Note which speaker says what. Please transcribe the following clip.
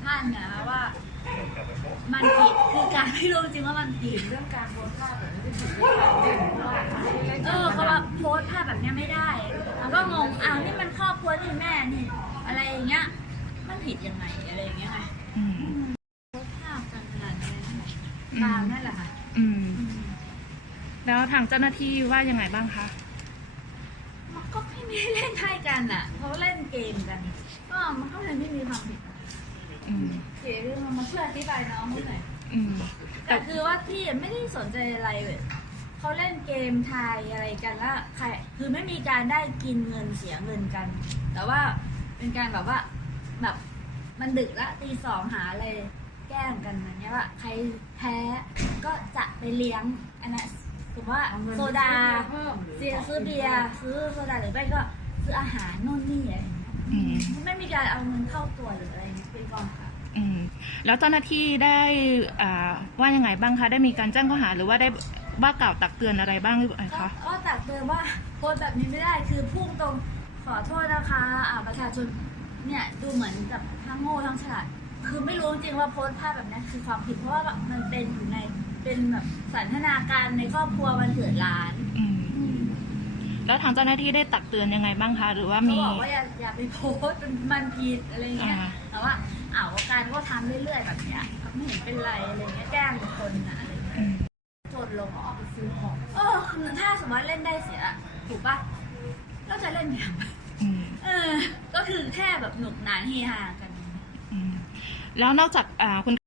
Speaker 1: ท่านนะว่ามันผิดคือการไม่รู้จริงว่ามันผิด
Speaker 2: เรื่องการโพสต์ภาพแบบนี้เป็นสิ่งที่เราไม่รู้ว่า
Speaker 1: เขาว่าโพสภาพแบบนี้ไม่ได้แล้วก็งงนี่มันครอบครัวนี่แม่นี่อะไรอย่างเงี้ยมันผิดยังไงอะไรอย่างเงี้ยไงโพสภาพกันขนาดนี้ตามนั่นแหละค่ะ
Speaker 3: แล้วทางเจ้าหน้าที่ว่ายังไงบ้างคะ
Speaker 1: มันก็ไม่ได้เล่นไพ่กันอ่ะเขาเล่นเกมกันก็มันก็เลยไม่มีความผิดเก๋คือมันมาช่วยอธิบายน้องเขาหน่อยแต่คือว่าพี่ไม่ได้สนใจอะไรเลยเขาเล่นเกมทายอะไรกันแล้วใครคือไม่มีการได้กินเงินเสียเงินกันแต่ว่าเป็นการแบบว่าแบบมันดึกละตี 2หาอะไรแกล้งกันอย่างเงี้ยว่าใครแพ้ก็จะไปเลี้ยงอันนั้นถือว่าโซดาซื้อเบียร์ซื้อโซดาหรือไม่ก็ซื้ออาหารโน่นนี่อะไรอย่างเงี้ยไม่มีการเอาเงินเข้าตัวหรืออะไรเป็นกองค่ะ
Speaker 3: แล้วเจ้าหน้าที่ได้ว่ายังไงบ้างคะได้มีการแจ้งข้อหาหรือว่าได้ว่ากล่าวตักเตือนอะไรบ้างหรือเปล่าคะ
Speaker 1: ก็ตักเตือนว่าโพสแบบนี้ไม่ได้คือพุ่งตรงขอโทษนะคะประชาชนเนี่ยดูเหมือนกับทั้งโง่ทั้งฉลาดคือไม่รู้จริงว่าโพสภาพแบบนี้คือความผิดเพราะว่ามันเป็นอยู่ในเป็นแบบสันทนาการในครอบครัววันเกิดร้าน
Speaker 3: แล้วทางเจ้าหน้าที่ได้ตักเตือนยังไงบ้างคะหรือว่ามี
Speaker 1: บอกว่าอย่าไปโพสมันผิดอะไรเงี้ยแต่ว่าการก็ทำเรื่อยๆแบบเนี้ยไม่เห็นเป็นไรอะไรเงี้ยแกล้งคนนะอะไรเงี้ยจนลงออกไปซื้อของถ้าสมมติเล่นได้เสียถูกปะก็จะเล่นอย่างก็คือแค่แบบหนุกหนานเฮฮากัน
Speaker 3: แล้วนอกจากคุณ